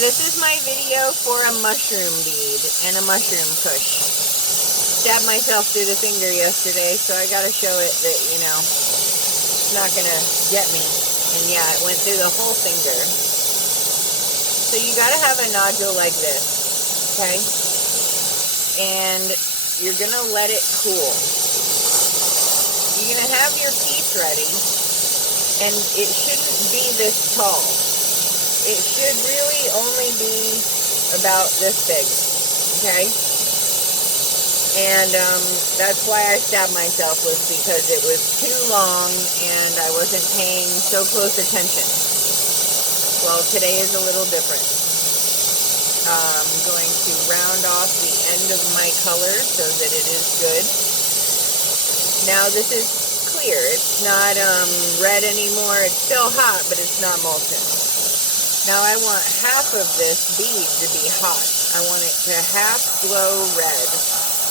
this is my video for a mushroom bead and a mushroom push. Stabbed myself through the finger yesterday, so I gotta show it that, you know, it's not gonna get me. And yeah, it went through the whole finger. So you gotta have a nodule like this, okay? And you're gonna let it cool. You're gonna have your piece ready, and it shouldn't be this tall. It should really only be about this big, okay? And that's why I stabbed myself, was because it was too long and I wasn't paying so close attention. Well, today is a little different. I'm going to round off the end of my color so that it is good. Now this is clear. It's not red anymore. It's still hot, but it's not molten. Now I want half of this bead to be hot. I want it to half glow red.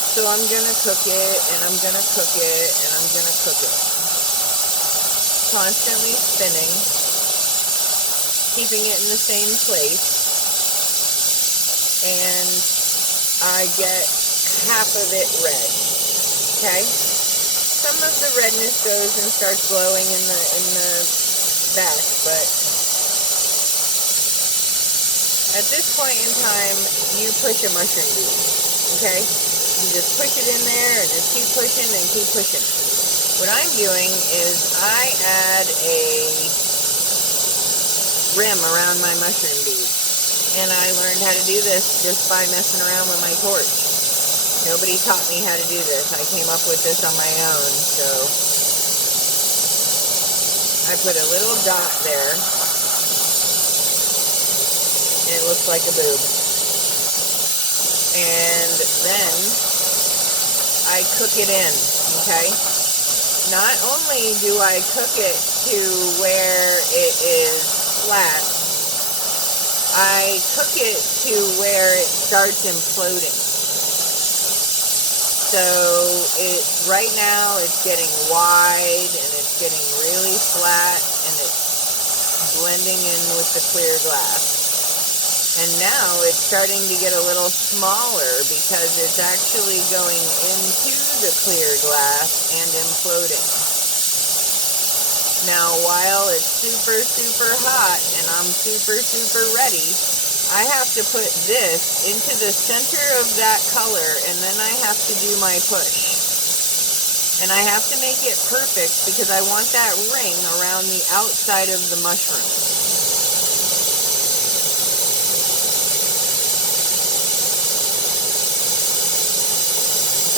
So I'm going to cook it, and I'm going to cook it, and I'm going to cook it. Constantly spinning, keeping it in the same place. And I get half of it red. Okay? Some of the redness goes and starts glowing in the back, but at this point in time, you push a mushroom bead, okay? You just push it in there and just keep pushing and keep pushing. What I'm doing is I add a rim around my mushroom bead. And I learned how to do this just by messing around with my torch. Nobody taught me how to do this. I came up with this on my own, so I put a little dot there. And it looks like a boob. And then I cook it in, okay? Not only do I cook it to where it is flat, I cook it to where it starts imploding. So right now it's getting wide and it's getting really flat and it's blending in with the clear glass. And now it's starting to get a little smaller because it's actually going into the clear glass and imploding. Now, while it's super, super hot and I'm super, super ready, I have to put this into the center of that color, and then I have to do my push. And I have to make it perfect because I want that ring around the outside of the mushroom.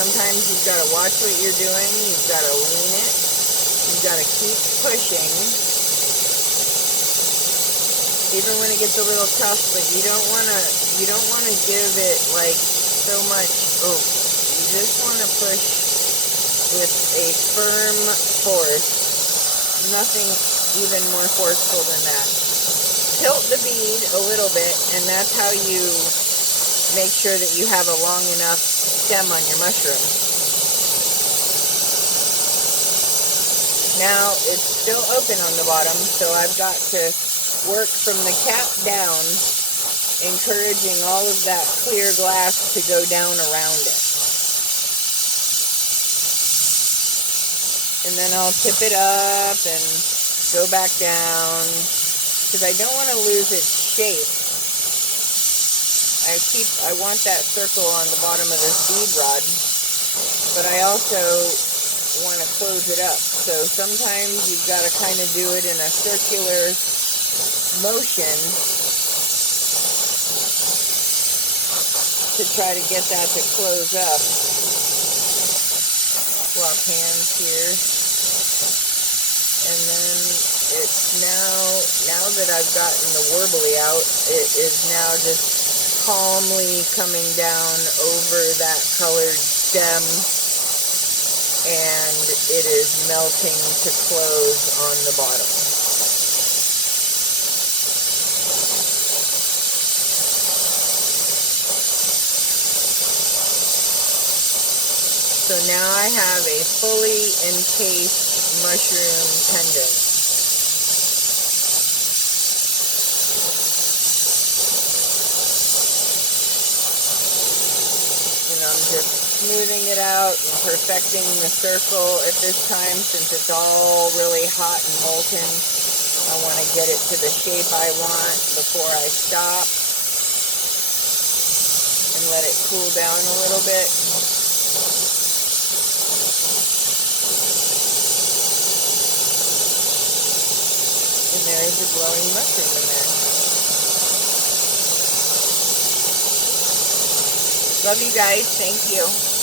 Sometimes you've got to watch what you're doing, you've got to lean it, you've got to keep pushing, even when it gets a little tough, but you don't want to give it like so much oomph. You just want to push with a firm force, nothing even more forceful than that. Tilt the bead a little bit, and that's how you make sure that you have a long enough stem on your mushroom. Now it's still open on the bottom, so I've got to work from the cap down, encouraging all of that clear glass to go down around it. And then I'll tip it up and go back down, because I don't want to lose its shape. I want that circle on the bottom of this bead rod, but I also want to close it up. So sometimes you've got to kind of do it in a circular motion to try to get that to close up. Swap hands here. And then it's now that I've gotten the warbly out, it is now just calmly coming down over that colored stem, and it is melting to close on the bottom. So now I have a fully encased mushroom pendant. Just smoothing it out and perfecting the circle at this time since it's all really hot and molten. I want to get it to the shape I want before I stop and let it cool down a little bit. And there's a glowing mushroom in there. Love you guys. Thank you.